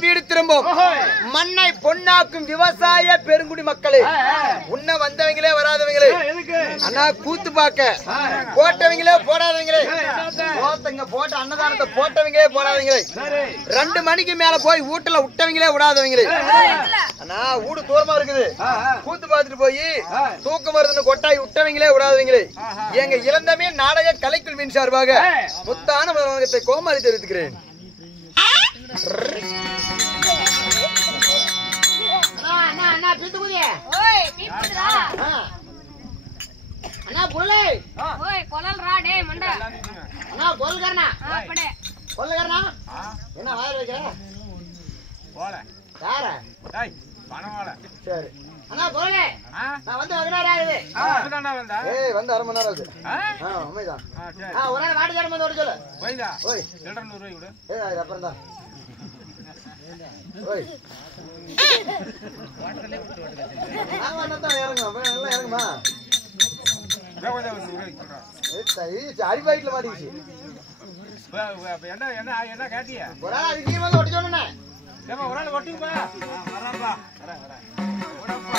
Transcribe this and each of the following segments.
மண்ணில் வீடு திரும்பும் மண்ணை பொன்னாக்கும் விவசாய பெருங்குடி மக்களே, உன்ன வந்தவங்களே வராதவங்களே, அண்ணா கூத்து பாக்க போட்டவங்களே போடாதவங்களே, போட்ட அன்னதானத்தை போட்டவங்களே போடாதவங்களே, 2 மணிக்கு மேல போய் வீட்டுல விட்டவங்களே விடாதவங்களே, அண்ணா வீடு தூரமா இருக்குது கூத்து பார்த்துட்டு போய் தூக்கம் வருதுன்னு கொட்டாய் விட்டவங்களே விடாதவங்களே, எங்க இளந்தமே நாடக கலைக்குழுவின் சார்பாக முத்தான வணக்கத்தை கோமாளி தெரிவித்துக்கிறேன். சரி அண்ணா போலே நான் வந்து 16 ஆகுது. ஏய் வந்து 1/2 மணி நேரம் ஆகுது. உண்மைதான். ஒரு நாள் வாடி தரமா வந்து சொல்லு. போய்டா. ஓய் 200 ரூபாய் கொடு. ஏய் அது அப்புறம் தான். ஓய். நான் வந்தா இறங்குமா? எல்லாம் இறங்குமா? ஏய் அடி பைக்ல மாட்டிச்சு. என்ன கேட்டியா? ஒரு நாள் அது நீ வந்து ஒட்டி சொன்னே. ஏமா ஒரு நாள் ஒட்டி போ. வரப்பா. வரேன். ஓடப்பா.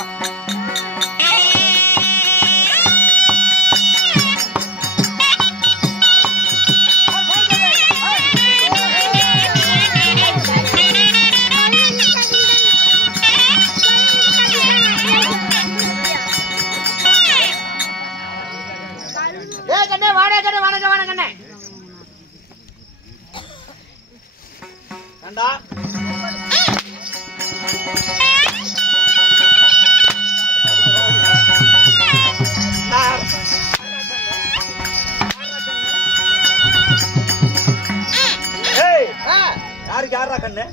யாரா கண்ணு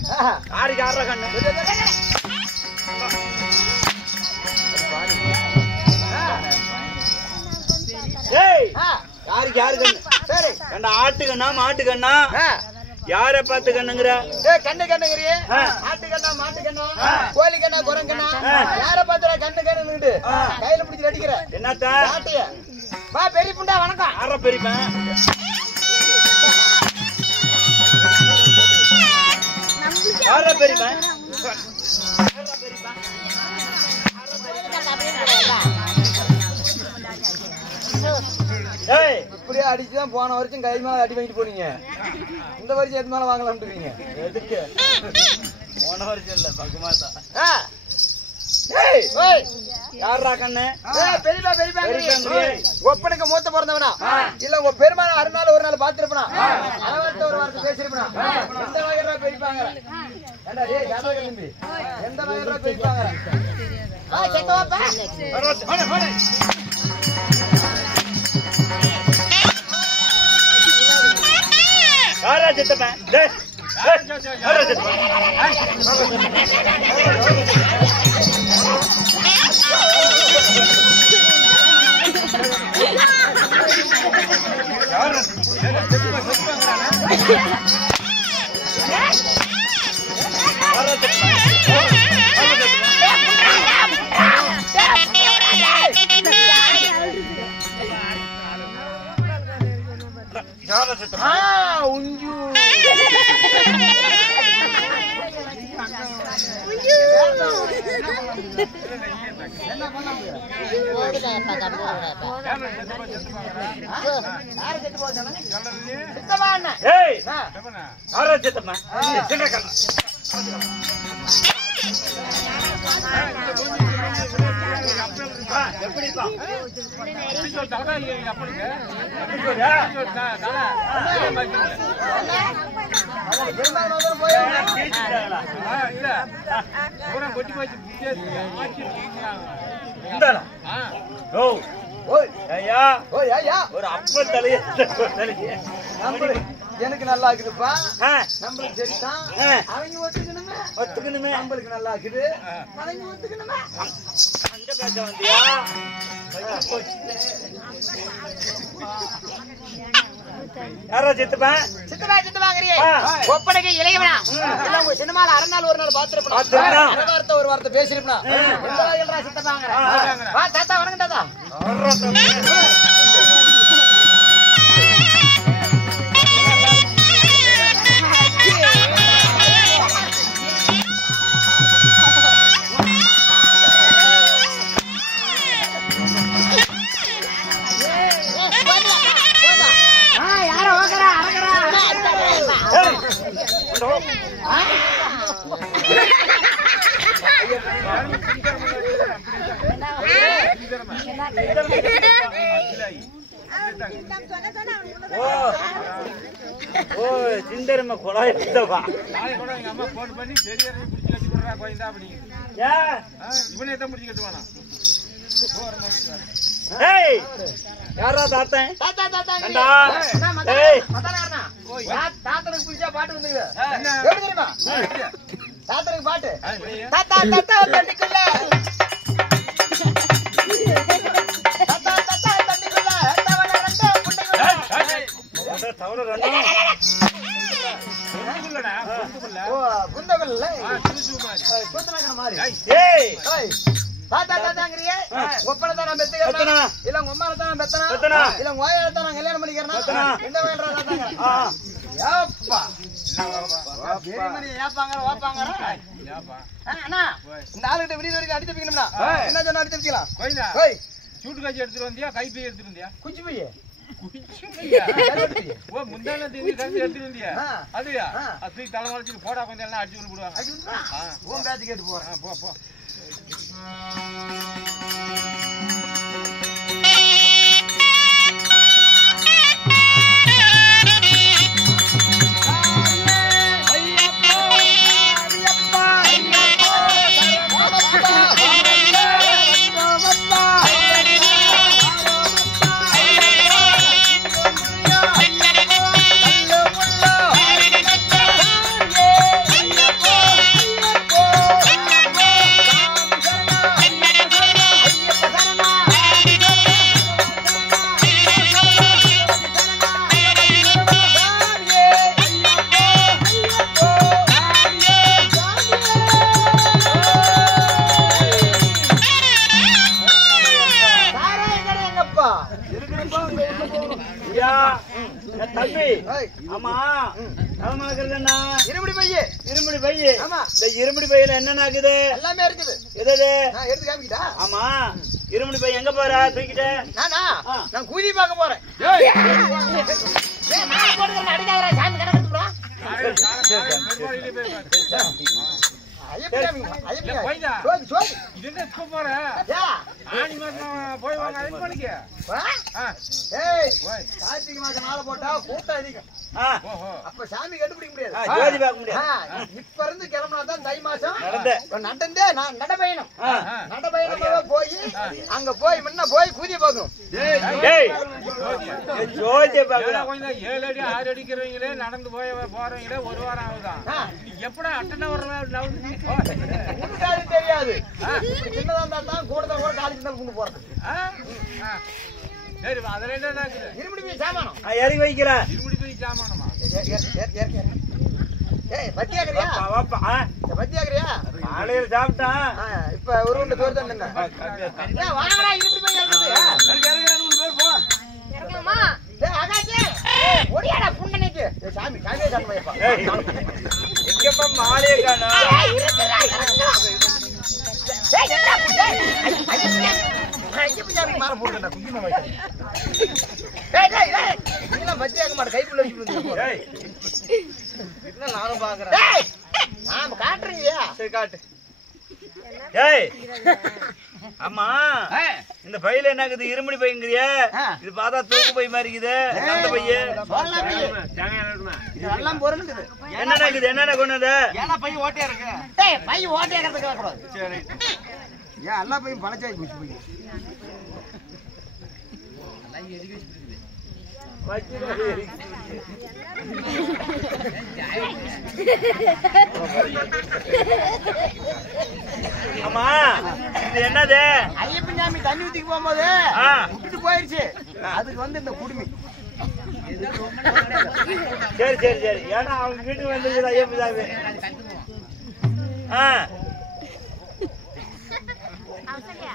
யாருக்கு யாரா கண்ணு யாருக்கு யாரு கண்ணு சரி கண்ணா ஆட்டு கண்ணா மாட்டு கண்ணா யார பார்த்து கண்ணுங்கிற கண்ணு கண்ணுங்கிறியே ஆட்டு கண்ணா மாட்டு கண்ணா கோழி கண்ணா குரங்கண்ணா யார பார்த்து கண்ணு கண்ணுங்கிட்டு கையில பிடிச்சி அடிக்கிற என்னத்தா ஆட்டிய வா பெரிய புண்டா வணக்கம் யார பெரியப்பேன் யார பெரியப்பேன் இப்படியே அடிச்சுதான் போன வருஷம் கை மேல அடி வாங்கிட்டு போனீங்க இந்த வருஷம் எது மேல வாங்கலாம்ன்றீங்க எதுக்கு போன வருஷம் இல்ல பக்கமாதான் யாரா கண்ணு பெரியப்பா பெரியப்பா ஒப்பனுக்கு மூத்த பிறந்தவனா இல்ல உங்க பெருமான அறுநாள் ஒரு நாள் பாத்துருப்பா அளவத்த ஒரு வார்த்தை பேசிருப்பா எந்த வகையா பெரியப்பாங்க தம்பி எந்த வகையா பெரியப்பாங்க யாரா சித்தப்பா ஒரு அப்பல் தலைய எனக்கு நல்லா இருக்குதுப்பா நம்மளுக்கு சரிதான் அவங்க ஒத்துக்கணுமே நம்மளுக்கு நல்லா இருக்குது அவங்க ஒத்துக்கணுமே அங்க பேச வந்தியா யாரா சித்தப்பா சித்தப்பா சித்தப்பாங்கறியே ஒப்படைக்கு இளையவனா இல்ல உங்க சினிமால அறநாள் ஒரு நாள் பாத்துறப்பா ஒரு வார்த்தை பேசிருப்பா எல்லாம் சித்தப்பாங்கற வா தாத்தா வணக்கம் தாத்தா ஓ சிந்தரமா கொலாய் எடுத்தவா எங்க அம்மா போன் பண்ணி பெரிய பிடிச்சி கட்டி போடுறா கோயந்தா அப்படிங்க இவனே தான் பிடிச்சி கட்டுவானா ஏய் யாரா தாத்தன் தாத்தா தாத்தா கண்டா ஏய் மத்தானே தாத்தனுக்கு புடிச்சா பாட்டு வந்துங்க என்ன எப்படி தெரியுமா தாத்தனுக்கு பாட்டு தாத்தா தாத்தா தண்ணிக்குள்ள தாத்தா தாத்தா தண்ணிக்குள்ள தவள ரெண்டு புண்ணுக்குள்ள தவள ரெண்டு குண்டுக்குள்ளடா குண்டுக்குள்ள ஓ குண்டகல்ல சுசு மாதிரி குண்டனகன மாதிரி ஏய் ஏய் தாத்தா தாத்தாங்கறியே ஒப்பள தான் நான் பெத்துக்கறனா இல்ல உங்க அம்மால தான் நான் பெத்தனா இல்ல உங்க ஓயால தான் நான் கல்யாணம் பண்ணிக்கறனா என்ன வேண்டறா தாத்தாங்க ஏப்பா பெரியமணி ஏப்பாங்க வாப்பாங்கற ஏப்பா அண்ணா இந்த ஆளுகிட்ட விடிய வரைக்கும் அடிச்சு பிக்கணும்னா என்ன சொன்னா அடிச்சு பிக்கலாம் கோயிலா ஓய் சூட்டு காய்ச்சி எடுத்துட்டு வந்தியா கை பை எடுத்துட்டு வந்தியா குச்சி பைய ஓ முந்தான திங்கி கஞ்சி எடுத்துட்டு வந்தியா அதுயா அது தலை வளைச்சிட்டு போடா கொஞ்சம் எல்லாம் அடிச்சு வந்து போடுவாங்க உன் பேச்சு கேட்டு போறேன் போ போ இருமுடி பையில என்ன ஆகுது எல்லாமே இருக்குது எது எடுத்து காமிக்கிட்டா ஆமா இருமுடி பை எங்க போற தூக்கிட்ட நானா நான் கூதி பார்க்க போறேன் கார்த்திகை மாசம் நாளை போட்டா கூட்டம் அதிகம் அப்ப சாமி கண்டுபிடிக்க முடியாது இப்ப இருந்து கிளம்பினாதான் தை மாசம் நடந்தே நான் நடப்பயணம் நடப்பயணமாக போய் அங்க போய் முன்ன போய் கூதிய பார்க்கணும் 7 அடி 6 அடிக்கிறவங்களே நடந்து போறவங்களே ஒரு வாரம் ஆகுதான் எப்படா அட்டனை தெரியாது சின்னதா இருந்தா தான் கூட காலேஜ் கொண்டு போறது சரி அதுல என்ன இருமுடி போய் சாமானம் இறங்கி வைக்கல இருமுடி போய் சாமானமா பத்தியாக்குறியா பத்தியாக்குறியா காலையில சாப்பிட்டான் இப்ப ஒரு உண்டு பேர் தான் வாங்கடா இருமுடி போய் ஒடியாடா புண்டனைக்கு சாமி காவே சாப்பிடுப்பா எங்கப்பா மாலையே காணோம் நானும் பாக்குறேன் காட்டுறீங்க சரி காட்டு ஆமா இந்த பையில என்ன இருக்குது இருமுடி பையங்கிறிய இது பார்த்தா தூக்கு பை மாதிரி இருக்குது அந்த பையன் என்ன இருக்குது என்னென்ன கொண்டது பை ஓட்டையா இருக்கு பை ஓட்டையா கூடாது சரி ஏன் எல்லா பையும் பழச்சாய் போச்சு போய் ஆமா இது என்னது ஐயப்பன் சாமி தண்ணி ஊத்திக்கு போகும்போது விட்டுட்டு போயிருச்சு அதுக்கு வந்து இந்த குடுமி சரி சரி சரி ஏன்னா அவங்க வீட்டுக்கு வந்து ஐயப்பன் சாமி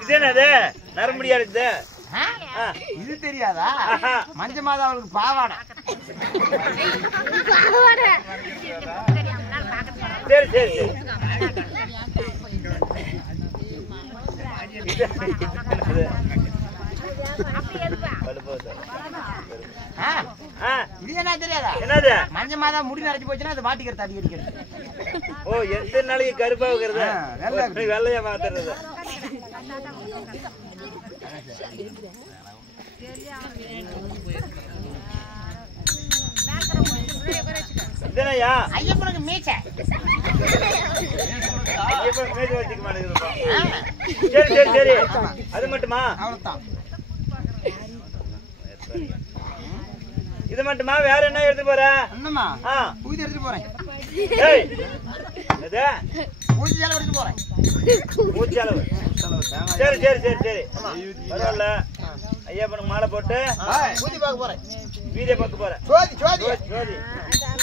இது என்னது நரம்படியா இருக்குது இது தெரியாதா மஞ்ச மாதா அவளுக்கு பாவாடை சரி சரி சரி இது என்ன தெரியாதா? என்னது? மஞ்சள் மாதா முடி நரைச்சு போச்சுன்னா அது மாட்டிக்கிறது அடிக்கிறது. ஓ எத்தனை நாளைக்கு கருப்பா வைக்கிறது? வெள்ளையா மாத்துறது. இதனையா ஐயப்பனுக்கு மீச்சை. ஐயப்பன் மேய்ச்சி வச்சுக்க மாட்டேங்குதுப்பா. சரி சரி சரி, அது மட்டுமா? அவ்வளவுதான். இது மட்டுமா? வேற என்ன எடுத்து போற? என்னம்மா? ஆ பூஜை எடுத்துட்டு போறேன். ஏய் எது? பூஜை செலவு எடுத்துட்டு போறேன். பூச்சி அளவு. சரி சரி சரி சரி, பரவாயில்ல. ஐயப்பனுக்கு மாலை போட்டு பூஜை பார்க்க போறேன். வீடியோ பார்க்க போறேன். ஜோதி ஜோதி ஜோதி.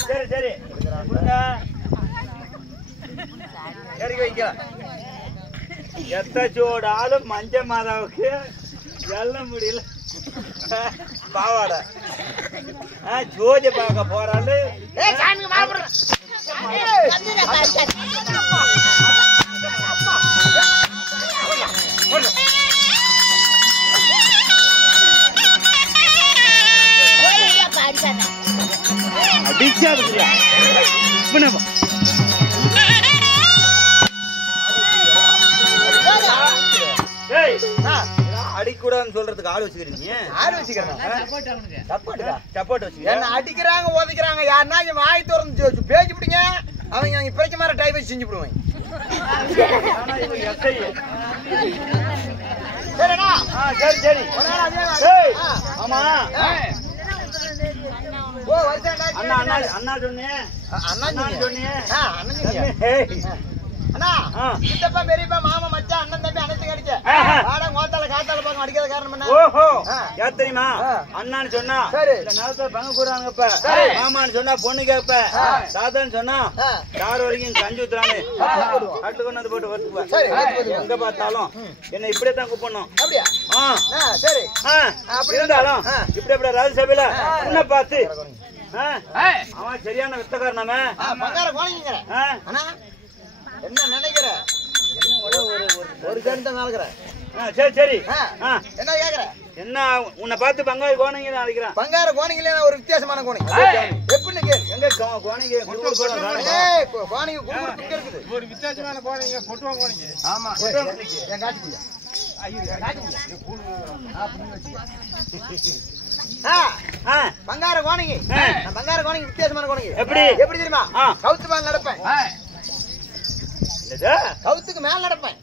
சரி சரி, கொடுங்க. இறக்கி வைக்க. எத்தச்சோட ஆளும் மஞ்ச மாதாவுக்கு எல்லாம் முடியல. பாவாடை ஜோதி பார்க்க போறாள். அடிச்சா இருக்குல்ல. அடிக்கூடாதுன்னு சொல்றதுக்கு ஆள் வச்சுக்கிறீங்க. ஆள் வச்சுக்கிறேன். சப்போர்ட் வச்சுக்க. என்ன அடிக்கிறாங்க ஓதிக்கிறாங்க. யாருன்னா இங்க வாய் திறந்து பேச்சு பிடிங்க. அவங்க அங்க பிறக்க மாதிரி டைப் வச்சு செஞ்சு விடுவாங்க. சரிடா. சரி சரி. ஆமா. ஓ வருஷம் அண்ணா அண்ணா அண்ணா சொன்னேன். அண்ணா சொன்னேன். அண்ணா சித்தப்பா பெரியப்பா மாமா மச்சான் அண்ணன் தம்பி அனைத்து கிடைச்ச வாடா கோத்தால காத்தால பாக்க அடிக்காத காரணம் என்ன? ஓஹோ யார் தெரியுமா? அண்ணான்னு சொன்னா சரி இந்த நேரத்துல பங்கு கூடாங்கப்ப. மாமான்னு சொன்னா பொண்ணு கேப்ப. தாத்தான்னு சொன்னா யார் வரைக்கும் கஞ்சி ஊத்துறானு கட்டு கொண்டு வந்து போட்டு வச்சுக்குவேன். எங்க பார்த்தாலும் என்ன இப்படியே தான் கூப்பிடணும். அப்படியா? சரி. இருந்தாலும் இப்படி இப்படி ராஜ்யசபையில உன்னை பார்த்து அவன் சரியான வித்தக்காரன். நம்ம பங்கார கோணிங்கிற அண்ணா என்ன நினைக்கிற? ஒரு கருத்தை மேலக்கிற. சரி சரி. என்ன கேக்குற? என்ன உன்னை பார்த்து பங்காளி கோணிங்க அழைக்கிறேன். பங்கார கோணிங்களே ஒரு வித்தியாசமான கோணி. எப்படின்னு கேளு. எங்க கோணிங்க கோணிங்க குடுக்குறது இருக்குது. ஒரு வித்தியாசமான கோணிங்க பொட்டுவா கோணிங்க. ஆமா என் காட்சி பங்கார கோணிங்க. பங்கார கோணிங்க வித்தியாசமான கோணிங்க. எப்படி எப்படி தெரியுமா? கவுத்து மேல நடப்பேன். கவுத்துக்கு மேல நடப்பேன்.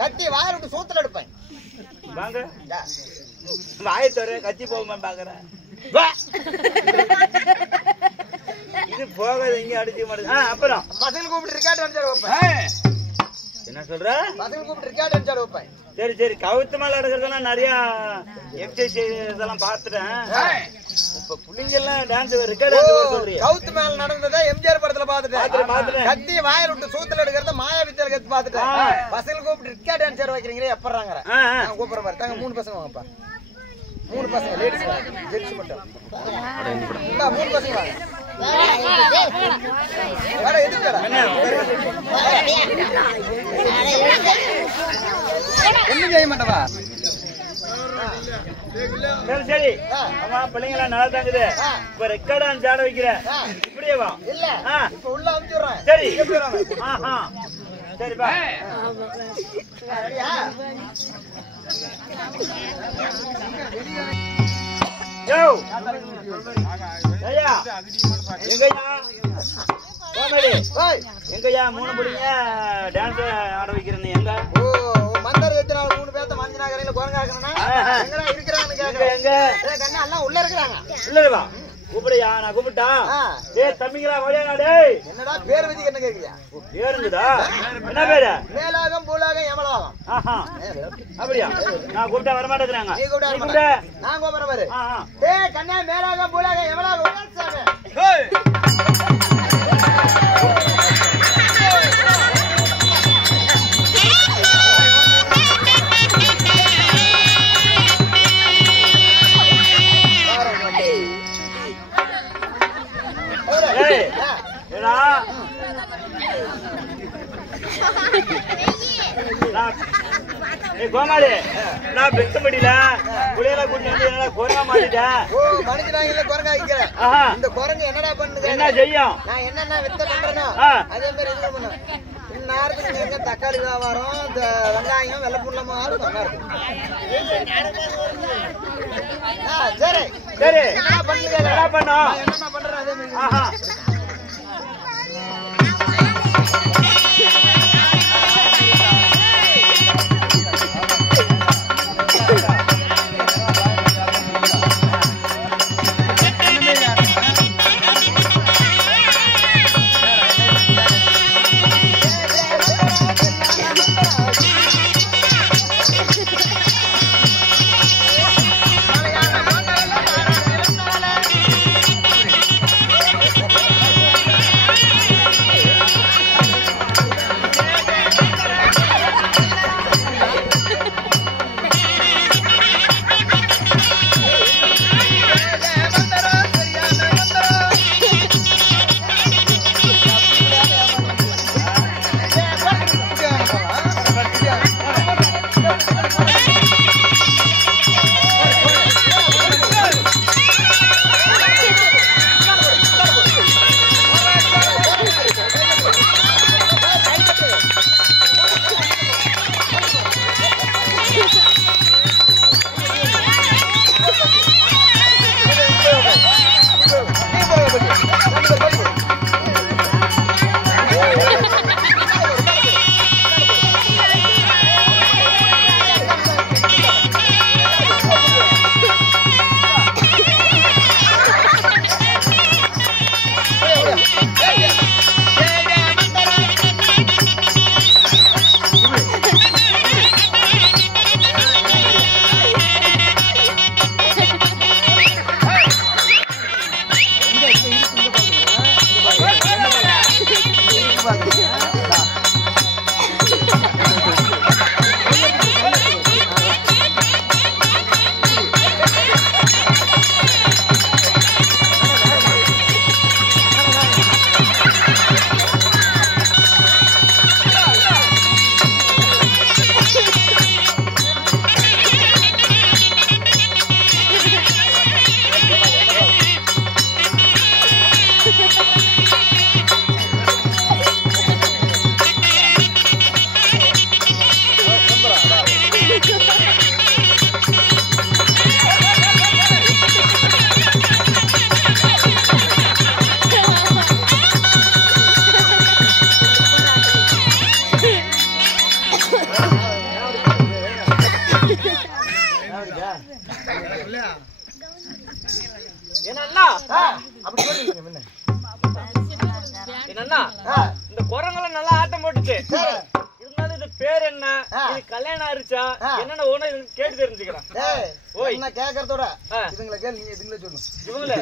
கட்டி வாயில விட்டு சூத்துல எடுப்பேன். வாங்க வாயத்தோற கட்சி போகுமா பாக்குறேன். இது போகாது இங்க அடிச்சு மாட்டேங்குது. அப்புறம் பசங்க கூப்பிட்டு ரிக்கார்ட் அடிச்சாடு வைப்பேன். என்ன சொல்ற? பசங்க கூப்பிட்டு ரிக்கார்ட் அடிச்சாடு வைப்பேன். சரி சரி, கவுத்து மேல எடுக்கிறதெல்லாம் நிறைய எக்ஸசைஸ் இதெல்லாம் பாத்துட்டேன். இப்ப புள்ளிங்க எல்லாம் டான்ஸ் ரெக்கார்ட் சொல்றீங்க. கவுத்து மேல நடந்ததை எம்ஜிஆர் படத்துல பாத்துட்டேன். கத்தி வாயில விட்டு சூத்துல எடுக்கிறத மாயா வித்தியால கத்து பாத்துட்டேன். பசங்க கூப்பிட்டு ரிக்கார்ட் டான்ஸ் வைக்கிறீங்களே எப்பறாங்க? நான் கூப்பிடுற மாதிரி தாங்க. 3 பசங்க வாங்கப்பா. 3 பசங்க லேடிஸ் ஜென்ஸ் மட்டும். 3 பசங்க வாங்க. வர எதுக்குடா? ஒண்ணும் செய்ய மாட்டவா? சரி சரி. ஆமா பிள்ளைங்களா நல்லா தாங்குது. இப்ப ரெக்கார்ட் டான்ஸ் ஆட வைக்கிறேன். இப்படியே வா. இல்ல இப்ப உள்ள அனுப்பிடுறேன். சரி சரிப்பா. யோ ஐயா எங்கயா காமெடி எங்கயா 3 பிள்ளைங்க டான்ஸ் ஆட வைக்கிறேன்னு எங்க? ஓ மந்தர் எத்தனால 3 பேத்த மஞ்சனாகரையில குரங்க ஆக்கறனா எங்கடா இருக்கறாங்கன்னு கேக்குறேன். எங்க கண்ணா எல்லாம் உள்ள இருக்கறாங்க. உள்ள வா. கூப்பிடுயா. நான் கூப்பிட்டா டேய் தம்பிங்களா வளையா டேய். என்னடா பேர் வச்சு என்ன கேக்குறியா? பேருங்கடா. என்ன பேரு? மேலாகம் பூலாகம் யமலாகம். அப்படியா? நான் கூப்பிட்டா வர மாட்டேங்கறாங்க. நீ கூப்பிட்டா வர மாட்டே. நான் கூப்பிடுற பாரு. டேய் கண்ணா மேலாகம் பூலாகம் யமலாகம் ஓடுறாங்க. டேய் ஏய் கோமாளி நான் பெத்த முடியல குளியல கூட்டி வந்து என்ன குரங்கா மாட்டிட்டேன். ஓ மனுஷனாங்க இல்ல குரங்கா ஆகிக்கிறேன். இந்த குரங்கு என்னடா பண்ணுது? என்ன செய்யும்? நான் என்னென்ன வித்த பண்றேனோ அதே மாதிரி இது பண்ணு. இந்நேரத்துக்கு எங்க தக்காளி வியாபாரம், இந்த வெங்காயம், வெள்ளைப்பூண்டமா நல்லா இருக்கும். சரி சரி என்ன பண்ணுங்க? என்ன பண்ணோம்? என்னென்ன பண்றேன் அதே மாதிரி. என்னன்னா அப்படி சொல்றீங்க முன்ன. என்னன்னா இந்த குரங்கெல்லாம் நல்லா ஆட்டம் போட்டுச்சு. இருந்தாலும் இது பேர் என்ன, இது கல்யாணம் ஆயிருச்சா என்னென்ன ஒண்ணு கேட்டு தெரிஞ்சுக்கிறேன். ஓய் என்ன கேக்குறதோட இதுங்களை கேள், நீங்க இதுங்களே சொல்லணும். இவங்களே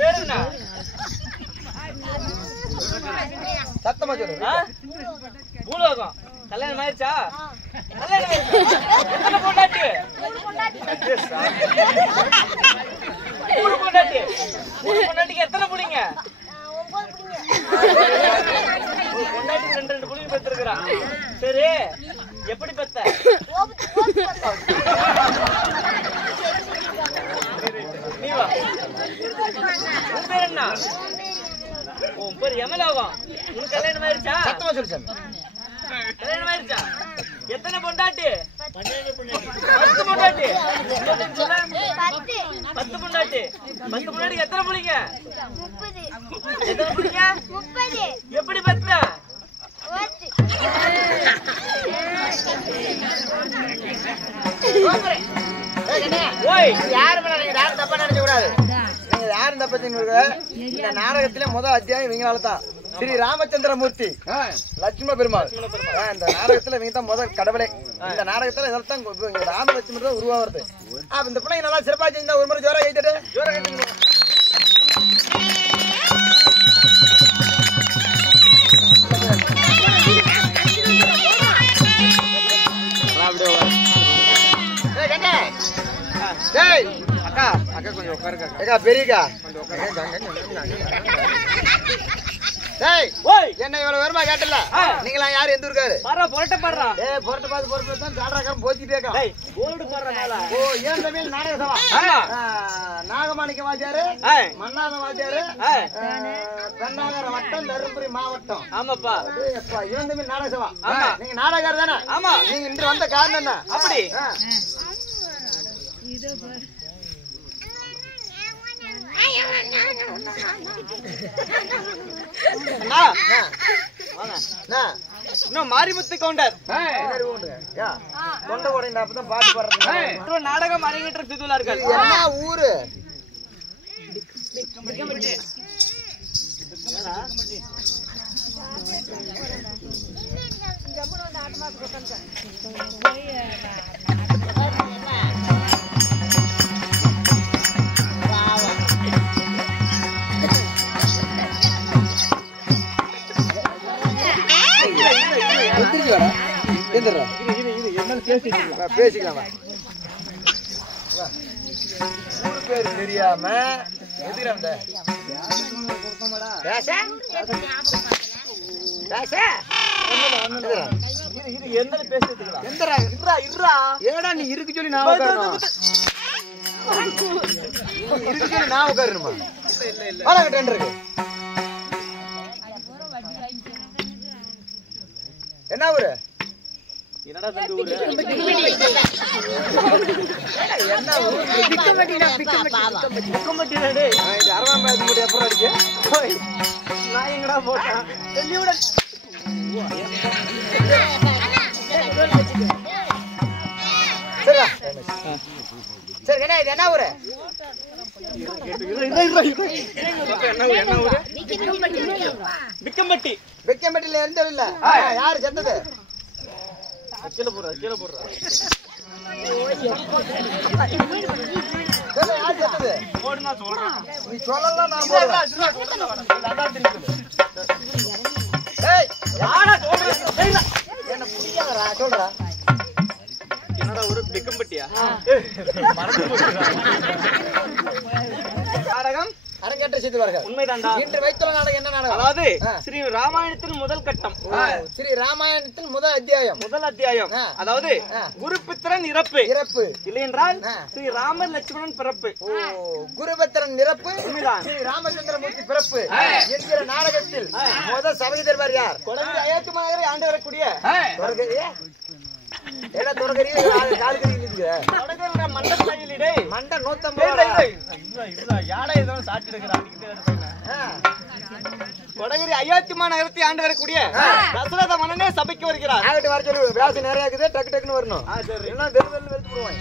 பேர் என்ன? சத்தமா சொல்லு. பூலோகம் கல்யாணம் ஆயிருச்சா? கல்யாணம் ஆயிருச்சா? எத்தனை பொண்டாட்டி? மூணு பொண்டாட்டி. மூணு பொண்டாட்டிக்கு எத்தனை புள்ளைங்க? ஒரு பொண்டாட்டிக்கு 2 புள்ளைங்க பெற்றிருக்கிறான். சரி எப்படி பெத்த? நீ வா. உன் பேர் என்ன? உன் பேர் யமலோகம். உனக்கு கல்யாணம் ஆயிருச்சா? சத்தமா சொல்லு சாமி. கல்யாணம் ஆயிருச்சா? எத்தனை பொண்டாட்டி? 10 பொண்டாட்டி. 10 பொண்டாட்டி. 10 பொண்டாட்டிக்கு எத்தனை புள்ளைங்க? 30. எத்தனை புள்ளைங்க? 30. எப்படி பெத்த? ஓய் யாரும் யாரும் தப்பா நினைக்க கூடாது. நீங்க யாரும் தப்பா நினைக்க. இந்த நாடகத்திலே முதல் அத்தியாயம் இவங்களால தான். ஸ்ரீ ராமச்சந்திரமூர்த்தி லட்சுமண பெருமாள். இந்த நாடகத்துல இவங்க தான் முதல் கடவுளே. இந்த நாடகத்துல இதெல்லாம் ராமலட்சுமணர் தான் உருவாகிறது. இந்த பிள்ளைங்க நல்லா சிறப்பா செஞ்சா ஒரு முறை ஜோரா எழுதிட்டு ஜோரா கேட்டு அக்கா அக்கா கொஞ்சம் உட்காருக்கா. பெரியக்கா டேய் ஓய் என்ன இவ்வளவு வருமா கேட்டல நீங்களா யாரு எந்த ஊருக்காரு பாரா புரட்ட பாடுறா ஏய் பொறுத்து தான் தாடராக்கம் போத்திட்டே இருக்கா டேய் போர்டு பாடுறனால ஓ ஏன் தமிழ் நாடக சபா நாகமாணிக்க வாத்தியாரு மன்னாத வாத்தியாரு பெண்ணாகர வட்டம் தருமபுரி மாவட்டம் ஆமாப்பா இவன் தமிழ் நாடக சபா நீங்க நாடகார் தானே ஆமா நீங்க இன்று வந்த காரணம் என்ன அப்படி இன்னும் மாரிமுத்து கவுண்டர் தொண்டை உடைந்த அப்பதான் பாட்டு பாடுறது நாடகம் அரங்கேற்ற செய்துள்ளார்கள் என்ன ஊரு பேசிக்கலாம் பேரு தெரியாம எதிராம ஏடா நீ இருக்கு சொல்லி நான் உட்காரணும் இருக்கு சொல்லி நான் உட்காரணுமா இருக்கு என்ன ஊரு என்னடா தந்து ஊரு என்ன ஊரு பிக்கம்பட்டி டேய் இது அரவாம் பேக் முடி அப்புறம் அடிச்சு நான் எங்கடா போட்டேன் டெல்லியோட சரிடா சரி என்ன இது என்ன ஊரு என்ன ஊரு பிக்கம்பட்டி வெக்கம்பட்டியில இருந்தது இல்ல யாரு செத்தது கீழே போடுறா யாரு செத்தது போடுனா சொல்றேன் நீ சொல்லலாம் நான் போடுறேன் ஏய் யாரா சொல்றேன் என்ன புரியாதடா சொல்றா என்னடா ஒரு பிக்கம்பட்டியா நாடகம் அரங்கேற்ற செய்துவார்கள் உண்மைதான்டா இன்று வைத்துள்ள நாடகம் என்ன நாடகம் அதாவது ஸ்ரீ ராமாயணத்தின் முதல் கட்டம் ஸ்ரீ ராமாயணத்தின் முதல் அத்தியாயம் அதாவது குருபுத்திரன் இறப்பு இல்லையென்றால் ஸ்ரீ ராமர் லட்சுமணன் பிறப்பு குருபத்திரன் இறப்பு ஸ்ரீ ராமச்சந்திரமூர்த்தி பிறப்பு என்கிற நாடகத்தில் முதல் சபை தருவார் யார் கொடகிரி அயோத்தி மாநகரை ஆண்டு வரக்கூடிய மண்ட 150 கொடகிரி அயோத்தி மாநகரத்தை ஆண்டு வரக்கூடிய தசரத மன்னனே சபைக்கு வருகிறார் ஆகட்டும் வர சொல்லு விளாசம் நிறைய இருக்குது டக்கு டக்குன்னு வரணும் என்ன வெறும் வெறுத்து போடுவாங்க